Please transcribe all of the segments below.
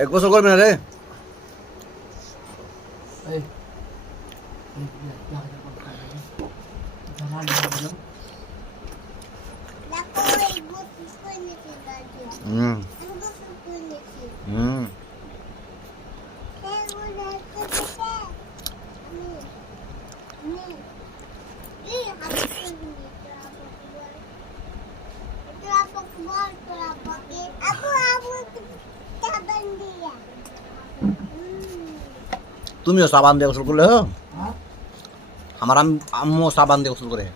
এক গোসল করবি না রে? হুম হুম তুমিও সাবান দিয়ে গোসল করলে হো? আমার আম্মু সাবান দিয়ে গোসল করে।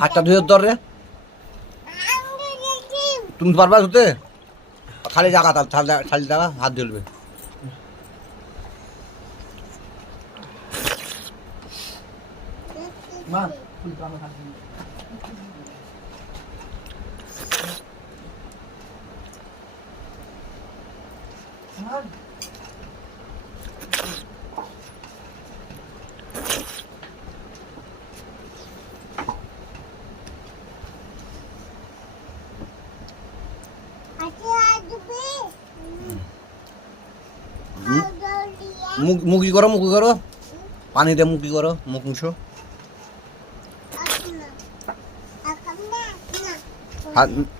হাতটা ধুয়ে ধর রে। তুমি পারবা ধুতে? খালি জায়গা খালি জায়গা হাত ধুলবে। মুখ কি করো? মুখ কি করো? পানি দিয়ে মুখ কি করো? মুখ মুছো।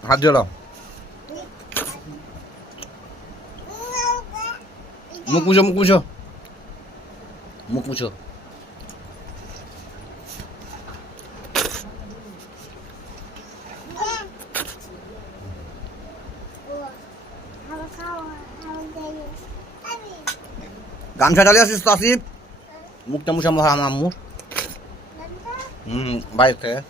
হাত জড়াও। মুখ মুছো, মুখ মুছো, মুখ মুছো। গামছা ডালে আসিস তো আসিফ। মুখটা মুছা আমার আম্মুর। বাইরে থেকে।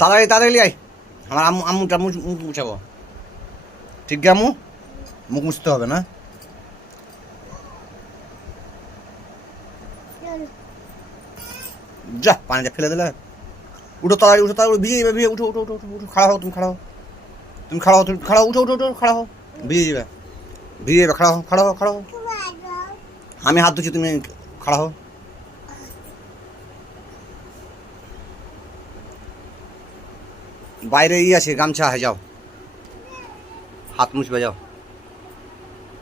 তাড়াতাড়ি তাড়াতাড়ি আয়। আমার আম্মুটা মুখ মুছাবো। ঠিক আছে আম্মু? মুখ মুছতে হবে না? যা পানিটা ফেলে দিলে। উঠো তাড়াতাড়ি, উঠো তাড়াতাড়ি, ভিজে যাবে, ভিজে। উঠো উঠো উঠো উঠো উঠো, খাড়া হও, তুমি খাড়া হও, তুমি খাড়া হও, তুমি খাড়া হও, উঠো উঠো উঠো, খাড়া হও, ভিজে যাবে, ভিজে যাবে, খাড়া হও, খাড়া হও, খাড়া হও। আমি হাত ধুচ্ছি, তুমি খাড়া হও। বাইরে আছে গামছা, যাও হাত মুছবে, যাও।